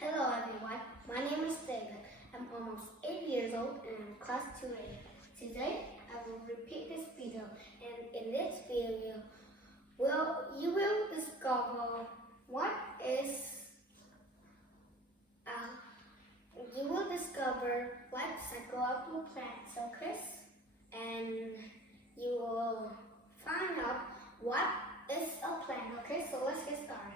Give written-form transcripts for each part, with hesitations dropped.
Hello everyone, my name is David. I'm almost 8 years old and I'm class 2A. Today I will repeat this video, and in this video you will discover what is life cycle of the plants, okay? And you will find out what is a plant, okay? So let's get started.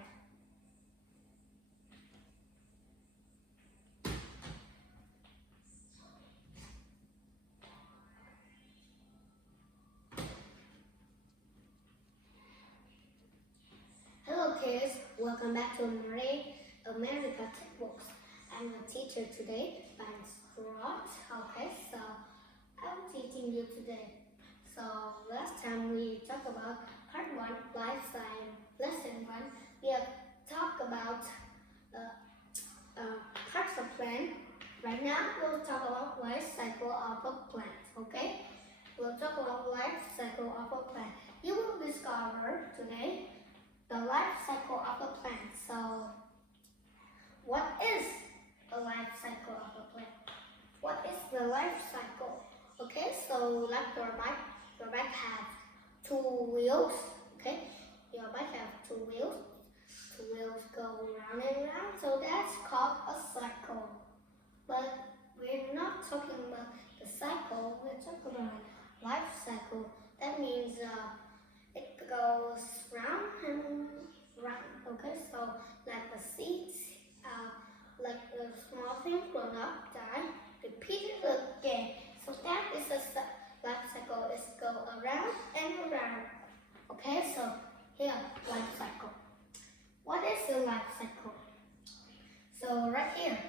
Hello kids, welcome back to America Textbooks. I'm a teacher today by Scott. Okay, so I'm teaching you today. So last time we talked about part 1, life science, lesson 1. We have talked about parts of plant. Right now we'll talk about life cycle of a plant, okay? We'll talk about life cycle of a plant. You will discover today the life cycle of a plant. So, what is the life cycle of a plant? What is the life cycle? Okay, so like your bike have 2 wheels. Okay, your bike have 2 wheels. 2 wheels go round and round, so that's called a cycle. But we're not talking about the cycle. We're talking about life cycle. That means it goes round and round. Okay, so like the seeds, like the small thing grown up, die, repeat it again. So that is a life cycle. It's go around and around. Okay, so here, life cycle. What is the life cycle? So right here,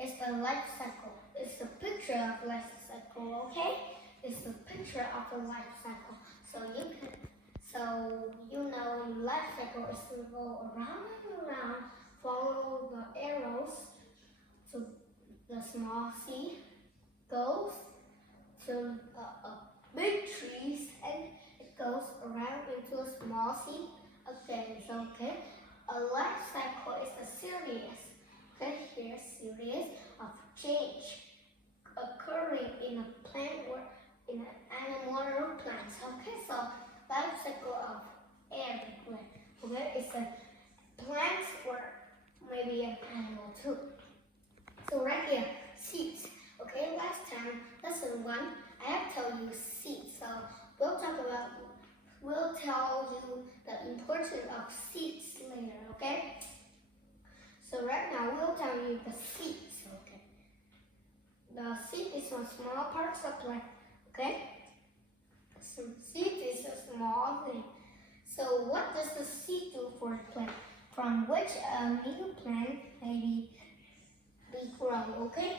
it's the life cycle. It's the picture of life cycle. Okay, it's the picture of the life cycle. So you know life cycle is to go around and around, follow the arrows to the small seed, goes to big trees, and it goes around into a small seed again. So okay, a life cycle is a series. Okay, here's series of change occurring in a plant or in an animal or plants. Okay, so life cycle of every plant. Okay, it's a plant or maybe an animal too. So right here, seeds. Okay, last time, lesson 1, I have told you seeds. So we'll tell you the importance of seeds later, okay? So right now we'll tell you the seeds, okay? The seed is a small parts of plant, okay? So seed is a small thing. So what does the seed do for the plant? From which a new plant may be grown, okay?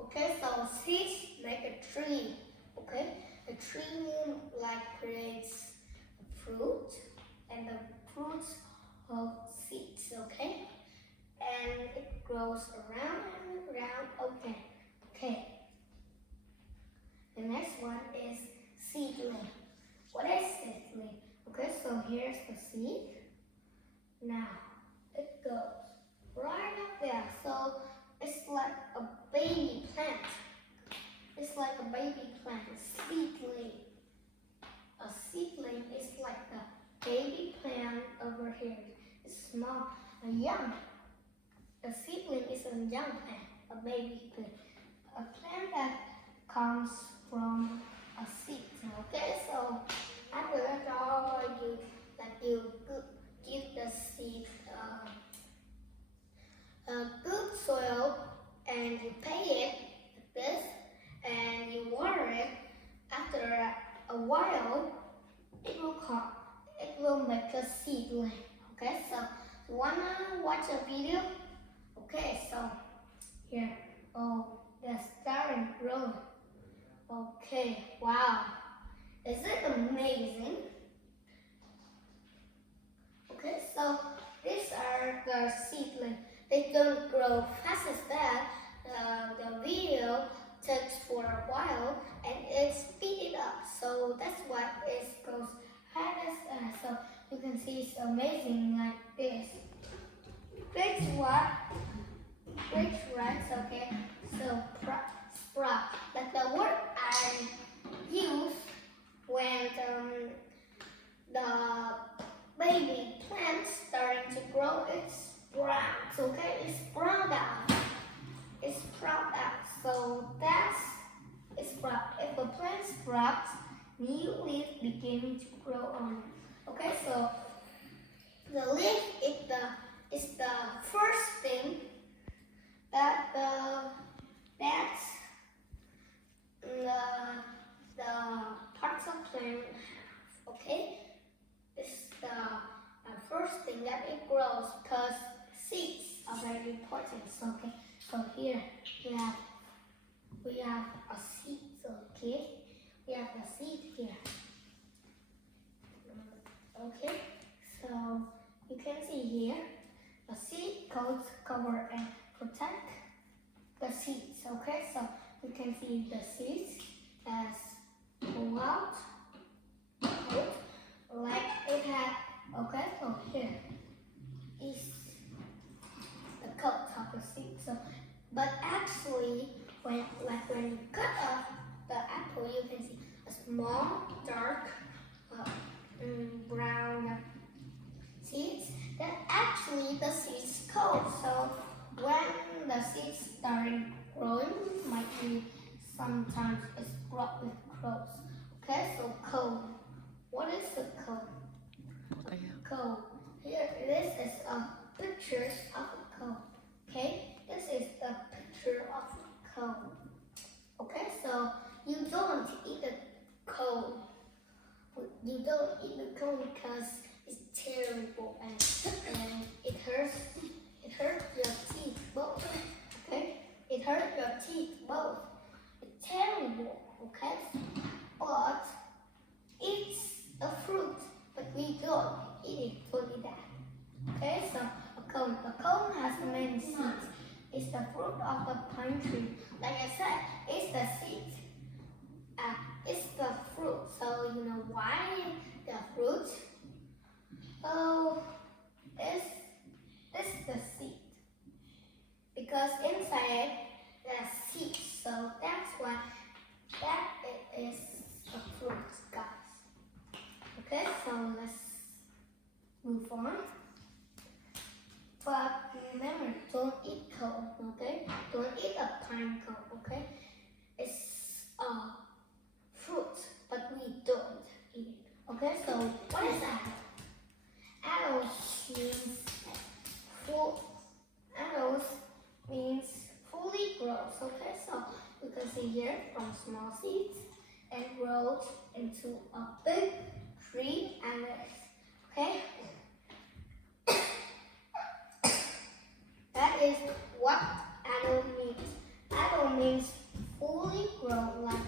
Okay, so seeds make a tree, okay? A tree like creates fruit, and the fruits hold seeds, okay? And it grows around and around, okay. The next one is seedling. What is seedling? Okay, so here's the seed. Now, it goes right up there. So, it's like a baby plant. It's like a baby plant, a seedling. A seedling is like the baby plant over here. It's small, a young. A seedling is a young plant, a baby plant. A plant that comes from a seed. Okay, so I will draw you that you give the seed a good soil, and you pay it like this, and you water it. After a while, it will make a seedling. Okay, so you wanna watch a video? Okay, so here. Oh, they're starting growing. Okay, wow. Is it amazing? Okay, so these are the seedlings. They don't grow fast as that. The video takes for a while and it speeds up. So that's why it goes fast as that. So you can see it's amazing like this. Which what? Which rice? Okay. So sprout. But the word I use when the baby plant starting to grow, it's sprouts. Okay, it sprout out. It sprout out. So that's a sprout. If a plant sprouts, new leaf beginning to grow on it. Okay, so the leaf is the first thing that that's the parts of plant have. Okay, it's the first thing that it grows because seeds are very important. So, okay, so here we have a seed. So, okay, we have a seed here. Okay, so you can see here the seed coats cover and protect the seeds. Okay, so you can see the seeds as pull out coat like it had. Okay, so here is the coat of the seed. So, but actually, when you cut off the apple, you can see a small dark brown seeds. That actually the seeds coat. So when the seeds started growing, might be sometimes it's brought with crows. Okay, so coat. What is the coat? Coat. Here, this is a picture of a coat. Okay, this is the picture of a coat. Okay, so you don't eat the coat. You don't eat the coat because it's terrible and it hurts your teeth both. Okay, it hurts your teeth both. It's terrible. Okay, but it's a fruit, but we don't eat it fully that. Okay, so a cone. A cone has many seeds. It's the fruit of the pine tree. Like I said, it's the seeds. It's the fruit. So you know why the fruit? Oh, it's the seed. Because inside it there's seeds. So that's why that it is the fruit, guys. Okay, so let's move on. But remember, don't eat coal, okay? Don't eat a pine cone, okay? It's a fruit, but we don't eat it. Okay, so what is that? Adults means full. Adults means fully grows. Okay, so you can see here from small seeds and grows into a big tree and okay. That is what adult means. Adult means fully grown, like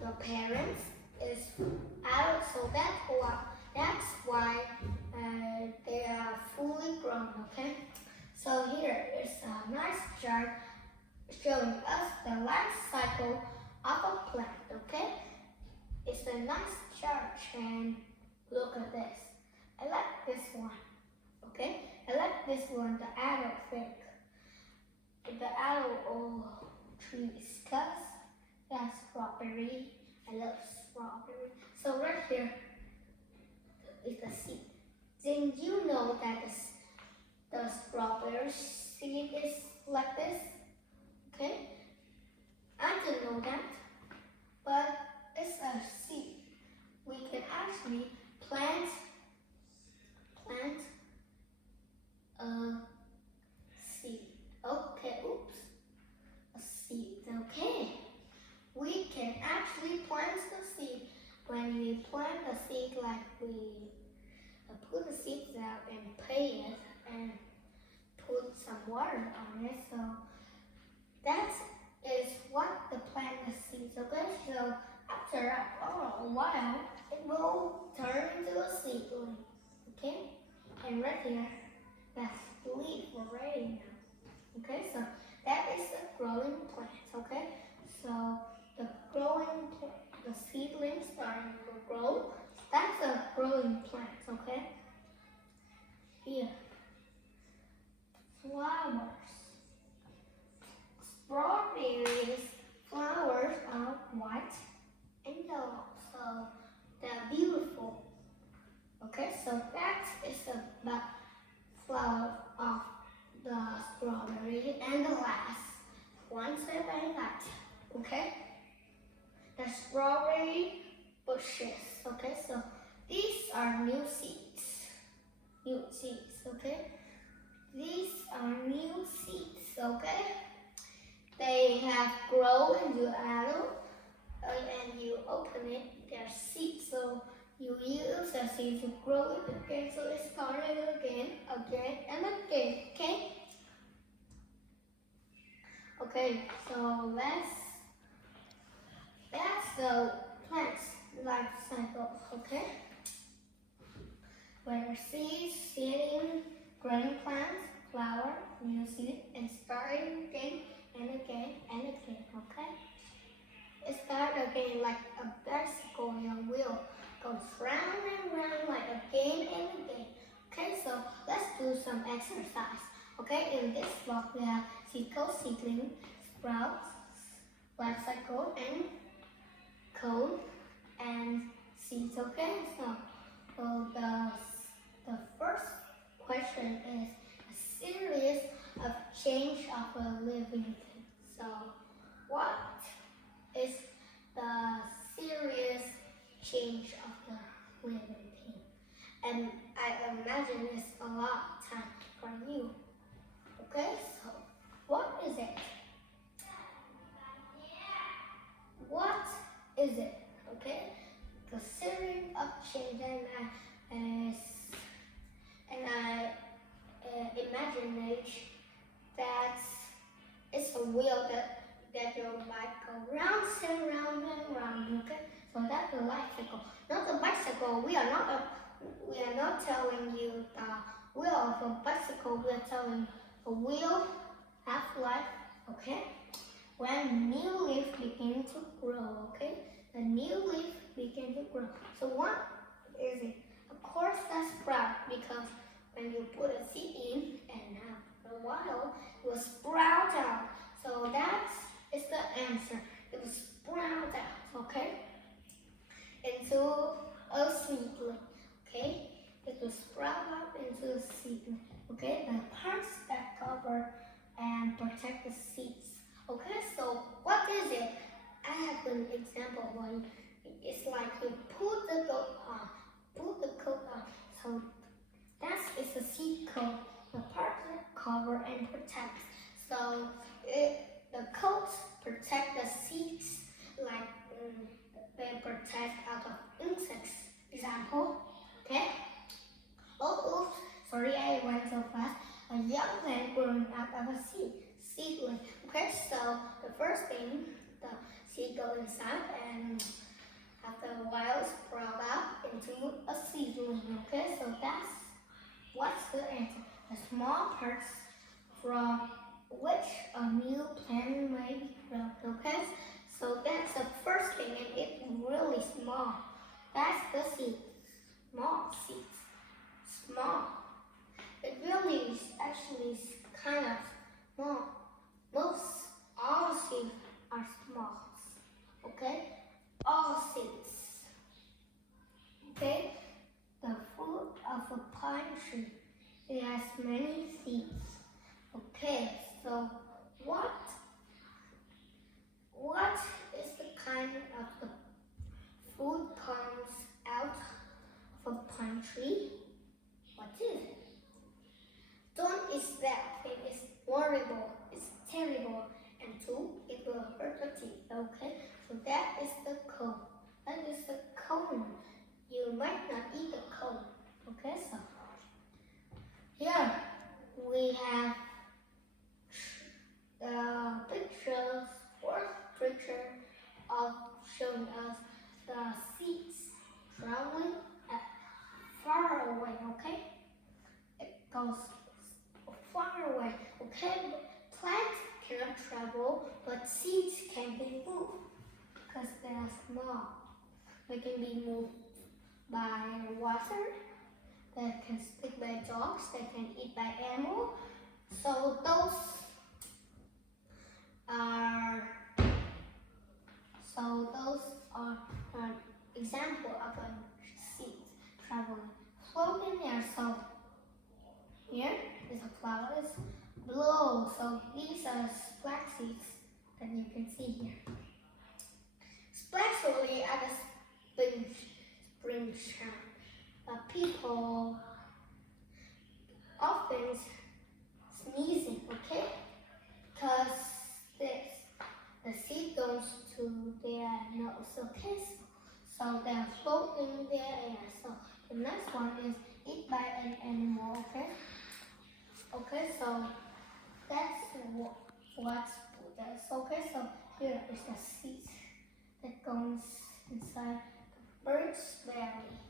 your parents is adult, so that's why they are fully grown. Okay, so here is a nice chart showing us the life cycle of a plant. Okay, it's a nice chart, and look at this. I like this one. Okay, I like this one, the adult fig. The adult trees, cause that's strawberry. I love strawberry. So right here is the seed. Did you know that the strawberry seed is like this? Okay, I didn't know that, but it's a seed. We can actually plant a seed. Okay, oops. A seed. Okay. We can actually plant the seed. When we plant the seed, like we put the seeds out and pay it and put some water on it. So that is what the plant the seeds. Okay, so after a while, it will turn into a seedling. Okay, and right here, that's the leaf already now. Okay, so that is the growing plant. Okay, so the growing plant, the seedling starting to grow. That's a growing plant. Okay, here. okay? The strawberry bushes, okay? So these are new seeds, okay? These are new seeds, okay? They have grown into adult, and you open it, they're seeds. So you use the seed to grow it again. So it started again, and again, okay? Okay, so that's the plant's life cycle, okay? Where seeds, seeding, growing plants, flower, new seed, and starting again and again and again, okay? It starts again like a bicycle on your wheel. Goes round and round like again and again. Okay, so let's do some exercise. Okay, in this block we have sickle, seedling, sprouts, life cycle, and cone, and seeds. Okay, so the first question is a series of change of a living thing. So what is the serious change of the living thing? And I imagine it's a lot of time for you. Okay, so what is it? What is it? Okay, the series of change, and I imagine that it's a wheel that your bike go round and round and round. Okay, so that's the life cycle, not the bicycle. We are not telling you the wheel of a bicycle. We are telling a wheel half-life. Okay, when new leaf begin to grow. Okay, the new leaf begin to grow. So what is it? Of course, that's sprout, because when you put a seed in and after a while it will sprout out. So that is the answer. It will sprout out, okay, into a seedling. Okay, it will sprout out into a seedling. Okay, the parts that cover and protect the seeds. Okay, so what is it? I have an example for you. It's like you put the coat on. So that is a seed coat. The parts that cover and protect. So the coats protect the seeds, like they protect out of insects. Example, okay? Oh, oops, sorry, I went so fast. A young plant growing out of a seedling. Okay, so the first thing, the seed goes inside, and after a while sprout out into a seedling. Okay, so that's what's the answer. The small parts from which a new plant may be grown. Okay, so that's the first thing, and it's really small. That's the seed. Small seeds. Small. It really is actually kind of small. All seeds are small. Okay, all seeds. Okay, the fruit of a pine tree. It has many seeds. Okay, so what is the kind of the fruit comes out of a pine tree? What is it? Don't is that thing is horrible, it's terrible, and two, it will hurt the teeth. Okay, so that is the cone. That is the cone. You might not eat the cone. Okay, so here we have the fourth picture of showing us the seeds traveling far away. Okay, it goes far away. Okay, plants cannot travel, but seeds can be moved because they are small. They can be moved by water, they can stick by dogs, they can eat by animals. So those are an example of a seed traveling, floating there. So here is a flower, it's blue. So these are black seeds that you can see here. especially at the spring time. People often sneezing, okay? Because the seed goes to their nose, okay? So they're floating their air. So the next one is eat by an animal, okay? Okay, so that's what does. Okay, so here is the seed that goes inside the bird's belly.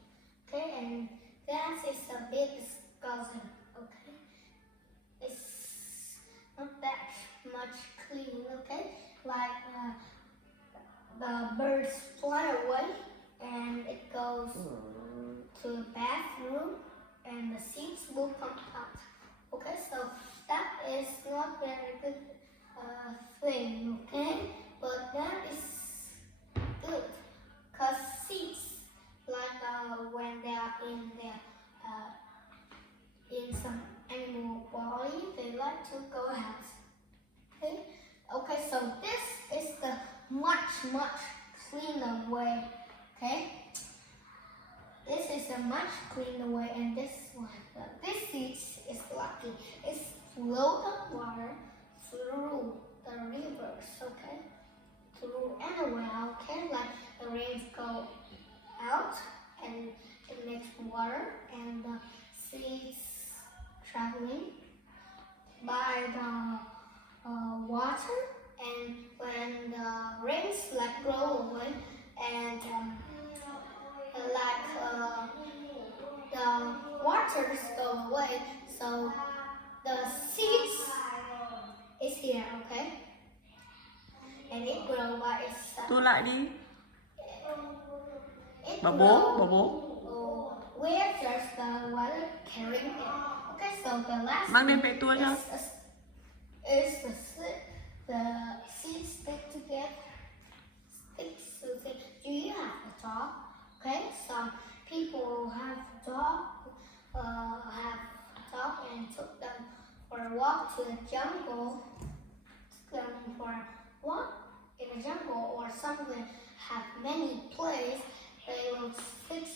Okay, and that is a big cousin. Okay, it's not that much clean. Okay, like the birds fly away and it goes to the bathroom and the seeds will come out. Okay, so that is not very good thing, okay? But that is good because seeds, like when they are in some animal body, they like to go out. Okay, okay. So this is the much cleaner way. Okay, this is a much cleaner way, and this one, this seeds is lucky. It's float on water through the rivers. Okay, through anywhere. Okay, like the rains go out and it makes water, and the seeds traveling by the water, and when the rains like grow away and the waters go away, so the seeds is here, okay, and it grow by itself. Tua lại đi. It Bà grow, bố. where there's the water carrying it. Okay, so the last Mang lên về tua cho. is the seeds stick together. Do you have a dog? Okay, some people have dog and took them for a walk to the jungle. Took them for a walk in the jungle, or something have many plays. They will stick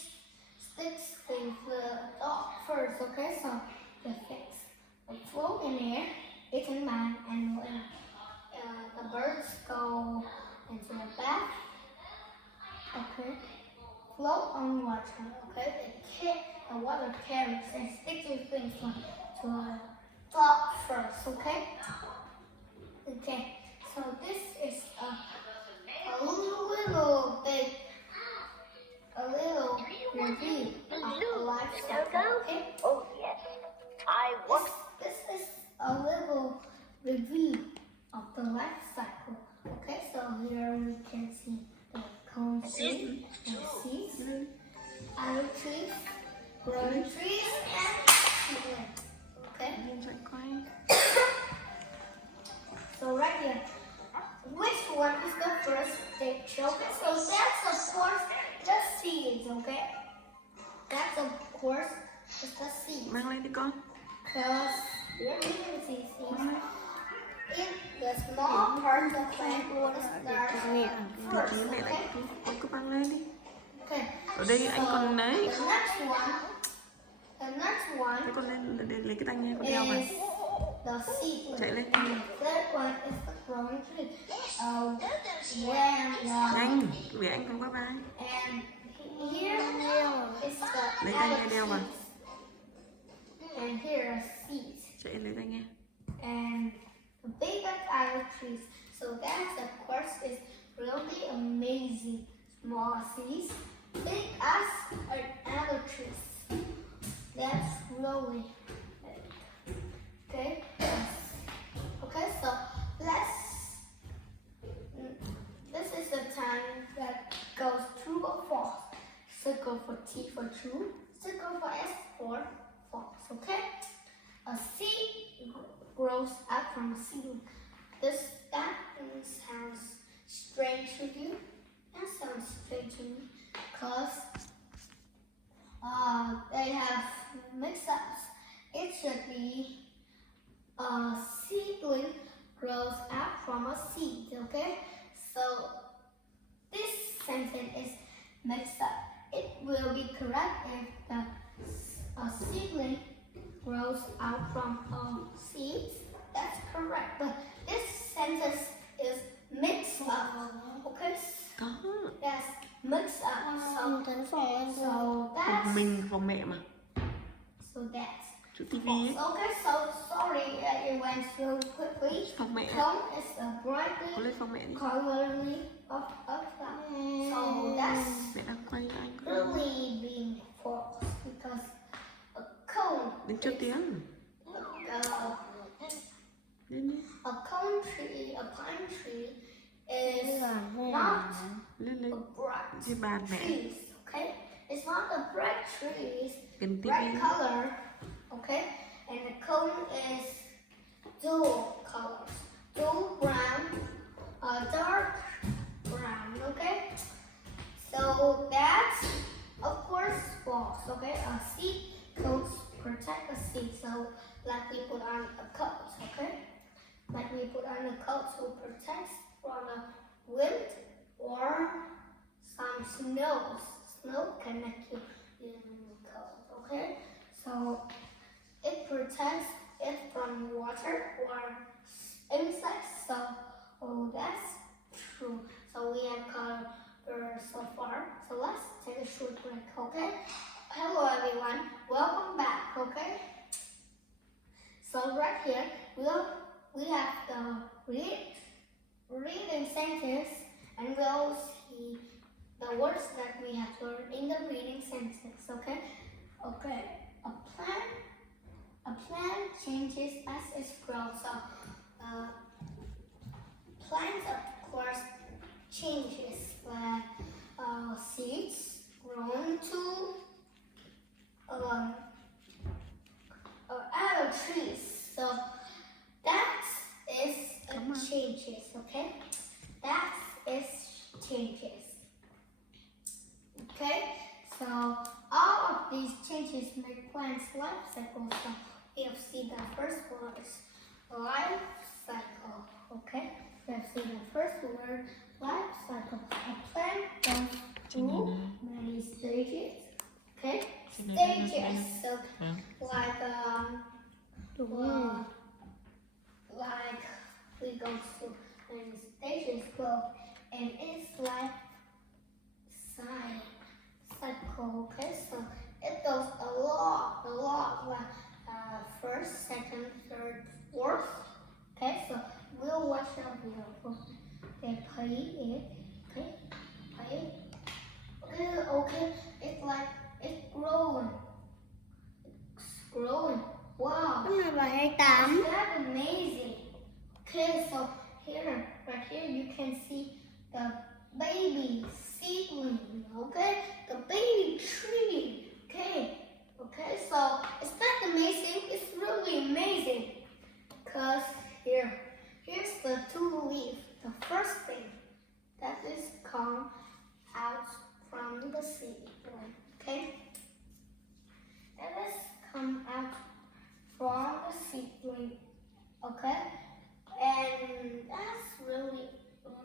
with the dog first. Okay, so the things will float in air, eaten by and when the birds go into the bath. Okay, float on water. Okay, the water carries and sticks with things to a dog first. Okay. Okay, so this is a little bit, a little review of the life cycle. Okay. Oh yes, I want. This is a little review of the life cycle. Okay, so here we can see the cone tree and seeds, other trees, growing trees, and plants. Okay. So right here, which one is the first stage? Okay, so that's of course the seeds. Okay, that's of course is the seeds. Mang lên đi con. Because we're going to see seeds. In the small part of the plant will start first. Okay. Con cứ mang lên đi. Okay. Ở đây anh còn đấy. The next one Thế con lên lấy cái tay nghe con đeo vào. is the seed. Chạy lên. And the third one is the growing tree. When Nhanh, vì anh không có vai. and here is the Lấy tay nghe other đeo vào. trees. And here are seeds. Chạy lấy tay nghe. And the biggest other trees. So that of course is really amazing. Small seeds, big as other trees. That's really big. Okay. Okay. So this is the time that goes true or false. Circle for T for true. Circle for S for false. Okay. A seed grows up from a seed. That sounds strange to you. That sounds strange to me because they have mix-ups. It should be a seedling grows out from a seed. Okay, so this sentence is mixed up. It will be correct if a seedling grows out from seeds. That's correct. But this sentence is mixed up. Okay? Có. Yes, mixed up. Mình thấy phòng So Phòng that's mình, phòng mẹ mà. so that's Chỗ tivi ấy. okay. So sorry it went so quickly. Phòng mẹ. Cone is a Có brightly lên phòng mẹ đi. colorly of that. So that's Mẹ đang quay cho anh. really being false because a cone Đến cho tiếng. uh, Lên đi. a cone tree, a pine tree is là not Lên a lên. bright Cái bàn mẹ. trees. Okay, it's not a bright trees. Gần Red tivi. color, okay, and the cone is dual colors, dual brown, dark brown, okay. So that's of course false, okay. A seed coats protect the seed, so like we put on a coat, okay, like we put on a coat to protect from the wind or some snows. Snow can make you cold, okay? So it protects it from water or insects. So that's true. So we have covered so far. So let's take a short break, okay? Hello everyone, welcome back, okay? So right here we have the reading sentence, and we'll see the words that we have learned in the reading sentence, okay? Okay, a plant changes as it grows. So, plants of course changes, like seeds grown to other trees. So that is changes, okay? That is changes. Okay, so all of these changes make plants life cycle. So we have seen the first one is life cycle. Okay, we have seen the first word life cycle. A plant goes through many stages. Okay, stages. So like we go through many stages. Well, and it's life cycle, okay? So it goes a lot, like first, second, third, fourth. Okay, so we'll watch out here. Okay, play it. Okay, play it. Okay, it's like it's growing. It's growing. Wow. Cái này bài 28. That's amazing. Okay, so here, right here, you can see the baby seedling, okay? The baby tree, okay? Okay, so is that amazing? It's really amazing. Because here's the two leaves. The first thing that is come out from the seedling, okay? That is come out from the seedling, okay? And that's really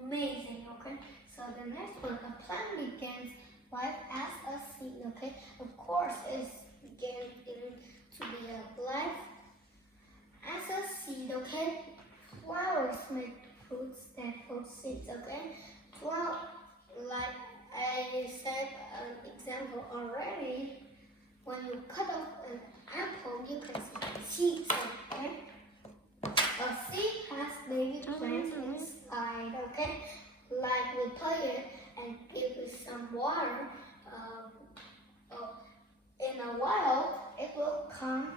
amazing, okay? So the next one, a plant begins life as a seed, okay? Of course, it's beginning to be a life as a seed, okay? Flowers make fruits that hold seeds, okay? Well, like I said an example already, when you cut off an apple, you can see seeds, okay? A seed has baby plants inside, okay? Like we put it and give it some water. In a while, it will come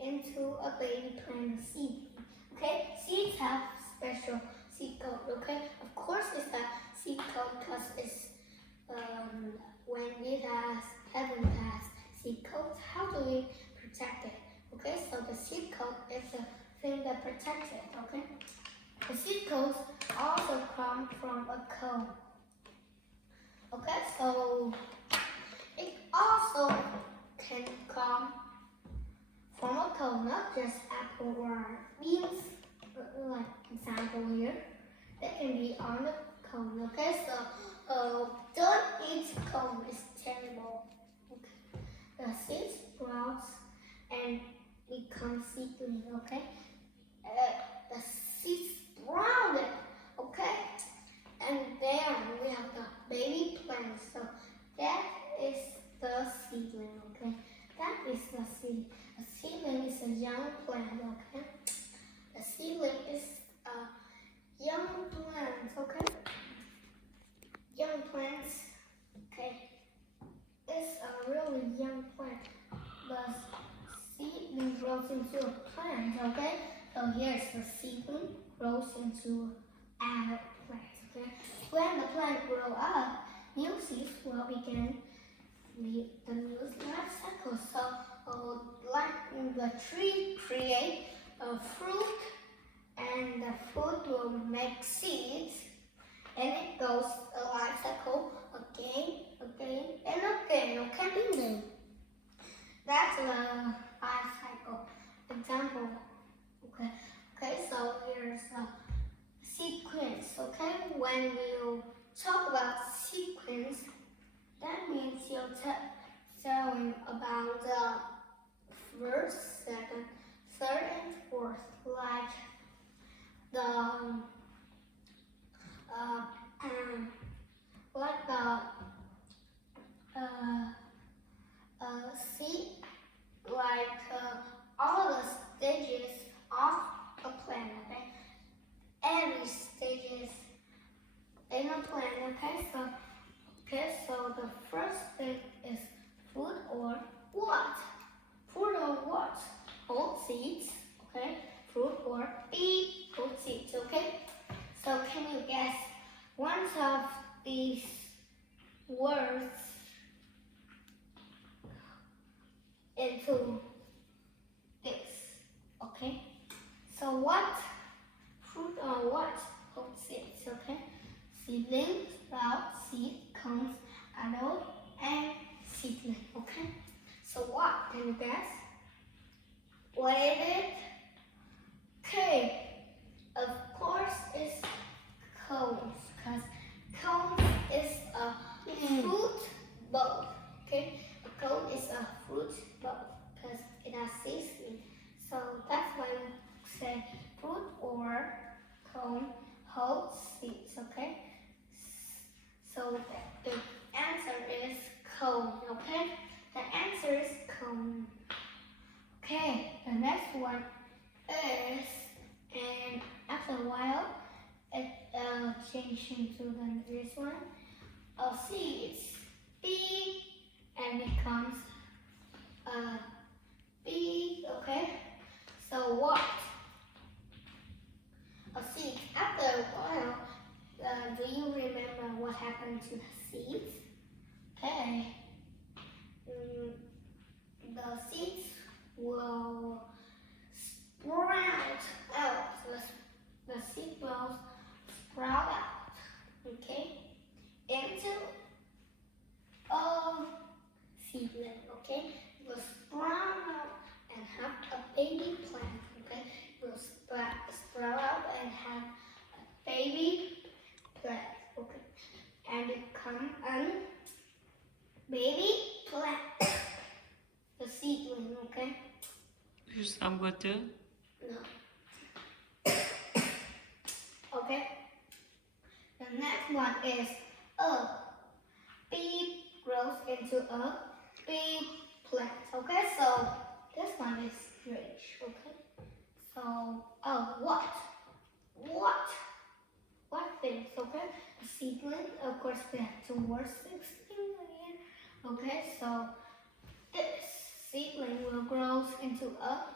into a baby plant seed. Okay, seeds have special seed coat. Okay, of course it's a seed coat because it's when it haven't passed seed coat. How do we protect it? Okay, so the seed coat is the thing that protects it. Okay, the seed coats also come from a cone. Okay, so it also can come from a cone, not just apple or beans, like example here. They can be on the cone. Okay, so don't eat cone. It's terrible. Okay. The seed sprouts and become seedling. Okay. The seed sprouted. Okay. And there we have the baby plant. So that is the seedling. Okay. That is the seed. A seedling is a young plant. Okay. The seedling is a young plant. Okay. Young plants, okay, it's a really young plant. The seedling grows into a plant, okay? So here's the seedling grows into adult plant, okay? When the plant grows up, new seeds will begin the new life cycle. So, like the tree create a fruit, and the fruit will make seeds. And it goes a life cycle again, and again, okay? That's the life cycle example, okay? Okay, so here's a sequence, okay? When you talk about sequence, that means you're telling about the first, second, third, and fourth, like the see all the stages of a plant, okay? Every stages in a plant, okay? So the first thing is fruit or what? Fruit or what? Old seeds, okay? Fruit or bee, old seeds, okay? So can you guess one of these words into this, okay? So what? Fruit or what? Old seeds, okay? Seedling, sprout, seed, cones, adult, and seedling, okay? So what? Can you guess? What is it? Okay. Of course, it's cones, because cone is a fruit bowl. Okay, a cone is a fruit bowl because it has seeds. So that's why we say fruit or cone holds seeds. Okay, so the answer is cone. Okay, the answer is cone. Okay, the next one is, and after a while, it changed into this one. Seeds, bee, and becomes bee. Okay. So what? A seed. After a while, do you remember what happened to the seeds? Okay. The seeds will sprout out. The seed will sprout out, okay, into a seedling, okay? It will sprout out and have a baby plant, okay? It will sprout out and have a baby plant, okay? And become a baby plant, the seedling, okay? You stop good too? No. Okay. The next one is a bee grows into a bee plant. Okay, so this one is strange. Okay. So, what? What things? Okay. A seedling. Of course, we have two words. Again. Okay, so this seedling will grow into a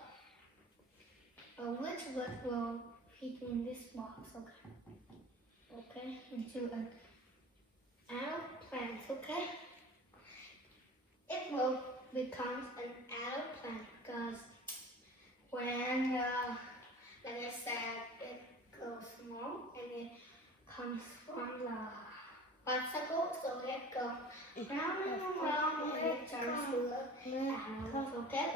which word will fit in this box, okay, into an adult plant, okay? It will become an adult plant because when, like I said, it goes small and it comes from the bicycle, so it goes round and round and it turns to an adult, okay?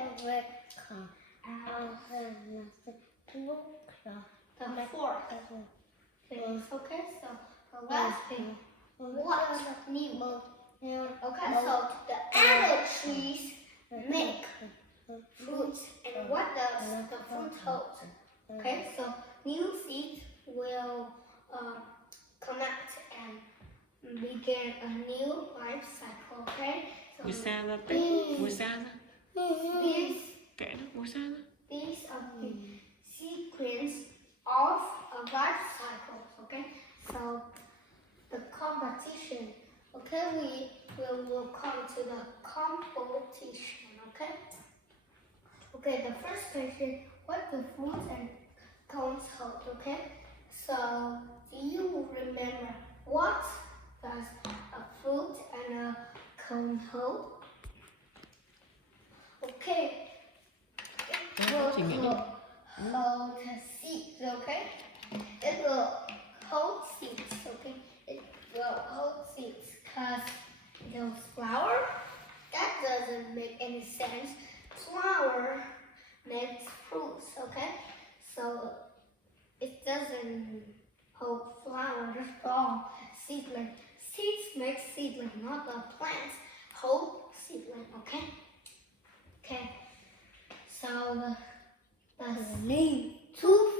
The fourth thing, okay? So the last thing What? New. Okay, so the adult trees make fruits, and what does the fruit hold? Okay, so new seeds will come out and begin a new life cycle. Okay, Mùi so xa ra tí. Mùi xa ra. these Kệ nó, mùi xa ra. these are the sequence of a life cycle. Okay, so the competition. Okay, we will come to the competition. Okay. Okay, the first question: what do fruits and cones hold? Okay, so do you remember what does a fruit and a cone hold? Okay, it will Chị nghĩ đi. hold seeds. Okay, it will hold seeds. Okay, it will hold seeds because those flower. That doesn't make any sense. Flower makes fruits, okay? So it doesn't hold flower at all. Seedling. Seeds make seedling, not the plants hold seedling, okay? Okay. So the name two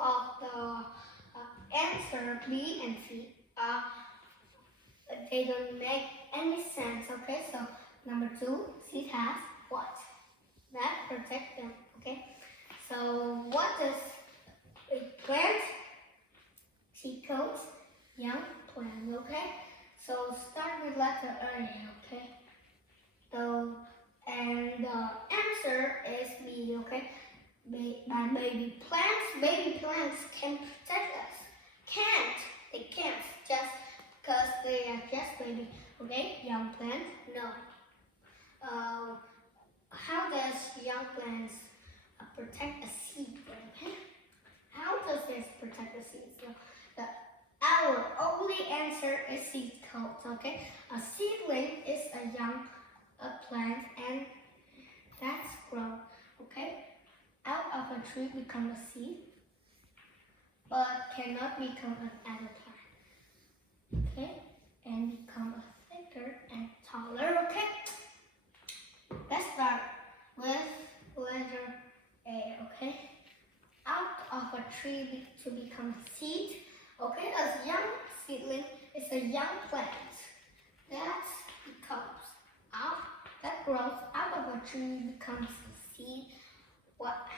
of the answer B and C are they don't make any sense, okay? So number 2, seed has what? That protect them, okay? So what does it plant? Seed coats, young plant, okay? So start with letter A, okay? So and the answer is B, okay? Baby plants can protect us. They can't just because they are just baby, okay? Young plant, no. How does young plants protect a seed? Okay? How does this protect a seed? So our only answer is seed coat. Okay? A seedling is a young plant, and that's grown. Okay? Out of a tree become a seed, but cannot become an adult plant. Okay? And become thicker and taller. Okay? Let's start with letter A. Okay? Out of a tree to become a seed. Okay? A young seedling is a young plant that grows out of a tree becomes a seed.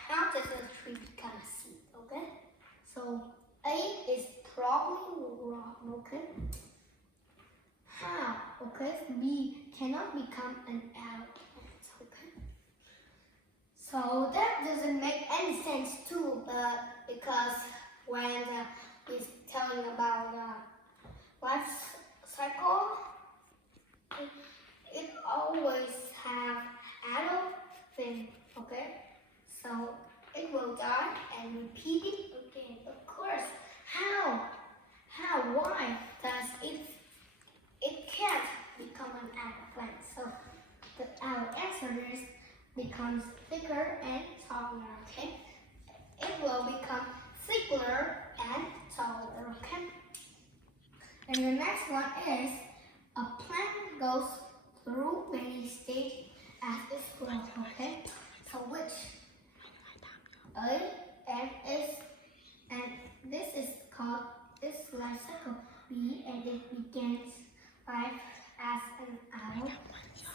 How does a tree become a seed? Okay? So A is probably wrong. Okay? How? Okay, B cannot become an adult plant. Okay, so that doesn't make any sense too. But because when it's telling about life cycle, it always have adult thing. Okay, so it will die and repeat it again. Of course, how? Why does it? It can't become an adult plant. So our answer is becomes thicker and taller. Okay, it will become thicker and taller. Okay, and the next one is a plant goes through many stages as it grows. Okay, so which A and this is called its life cycle. B and it begins life as an adult. C,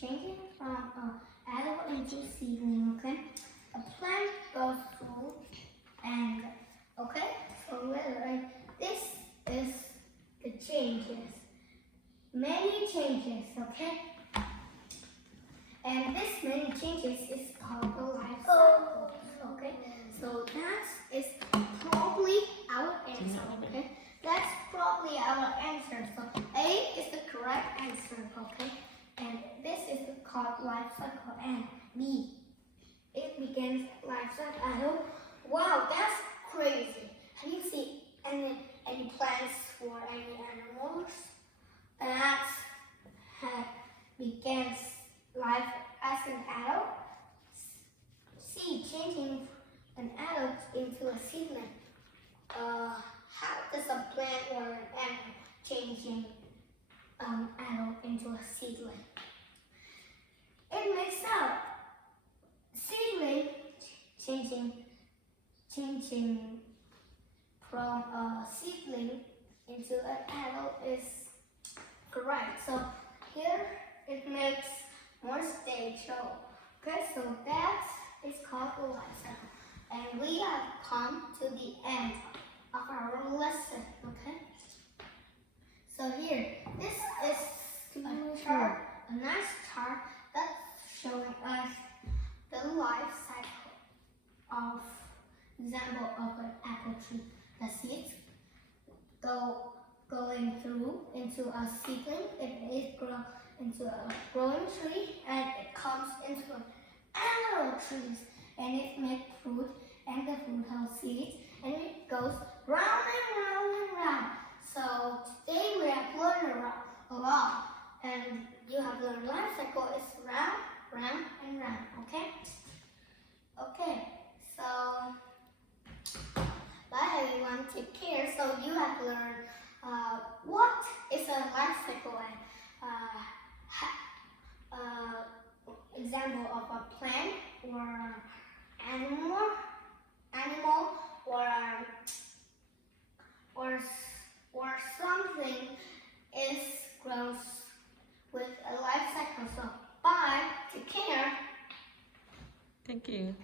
changing from an adult into seedling, okay? A plant goes through and, okay? So this is the changes. Many changes, okay? And this many changes is called the life cycle, okay? So that is probably our answer, okay? That's probably our answer. So A is the correct answer, okay? And this is called life cycle. And B, it begins life cycle. Wow, that's crazy. Have you seen any plants or any animals that begins life as an adult? C, changing an adult into a seedling. how does a plant or an animal changing adult into a seedling? It makes out seedling changing from a seedling into an adult is correct. So here it makes more stage. Okay, so that is called the life cycle. And we have come to the end of our lesson, okay? So here, this is a chart, a nice chart that's showing us the life cycle of example of an apple tree. The seeds going through into a seedling, it grows into a growing tree, and it comes into an adult tree, and it makes fruit, and the fruit has seeds, and it goes round and round and round. So today we have learned a lot, and you have learned life cycle is round, round, and round. Okay. Okay. So bye everyone. Take care. So you have learned what is a life cycle and example of a plant or animal or something is grows with a life cycle. So bye. Take care. Thank you.